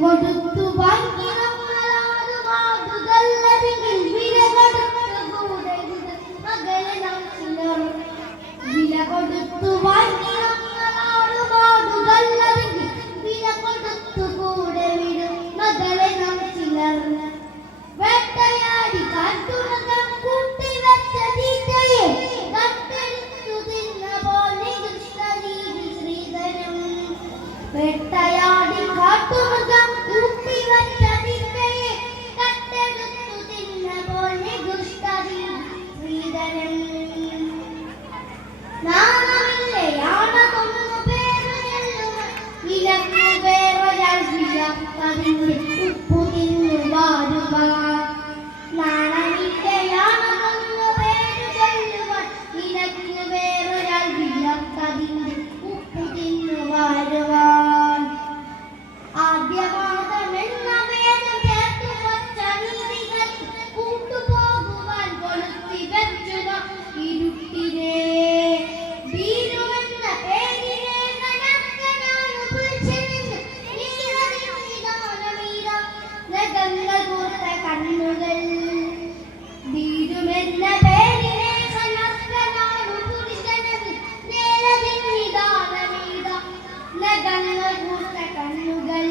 കൊടുത്തു വാങ്ങി നമ്മളാണ് മാതുകല്ലതെങ്കിൽ വില കൊടുത്തു കൂടെ മകളെ നാം ചിലർ വില കൊടുത്തു വാങ്ങി നമ്മളാണ് മാതുകല്ലതെങ്കിൽ വില കൊടുത്തു കൂടെ വിടും മകളെ നാം ചിലർ വേട്ടയാടി കാട്ടുമൃഗം കൂട്ടി വെച്ച തീറ്റയെ കട്ടെടുത്തു തിന്ന പോലെ കൃഷ്ണരീതി ശ്രീധരം വേട്ടയാടി കാട്ടുമൃഗം കൂട്ടി വെച്ച തീറ്റയെ കട്ടെടുത്തു തിന്ന പോലെ കൃഷ്ണരീതി ശ്രീധരം നാണമില്ലയാണതൊന്നു പേരു ചെല്ലുക വിലക്കു വേറൊരാൾ വിലപ്പതിന് ഉപ്പു തിന്നു വാരുക നാണമില്ലയാണതൊന്നു പേരു ചെല്ലുക വിലക്കു വേറൊരാൾ വിലപ്പതിന് ഉപ്പു തിന്നു വാരുവാൻ ആദ്യപാദമെന്ന വേദം ചേർത്തു വച്ച നീതികൾ കൂട്ടുപോകുവാൻ കൊളുത്തി വെച്ചുക ഇരുട്ടിനെ വീരുമെന്ന പേരിനെ കനക്കനാണ് പുരുഷനെന്ന് നീലനിദാനമീര നഖങ്ങൾ കൂർത്ത കണ്ണുകൾ വീരുമെന്ന പേരിനെ കനക്കനാണ് പുരുഷനെന്ന് നീലനിദാനമീര നഖങ്ങൾ കൂർത്ത കണ്ണുകൾ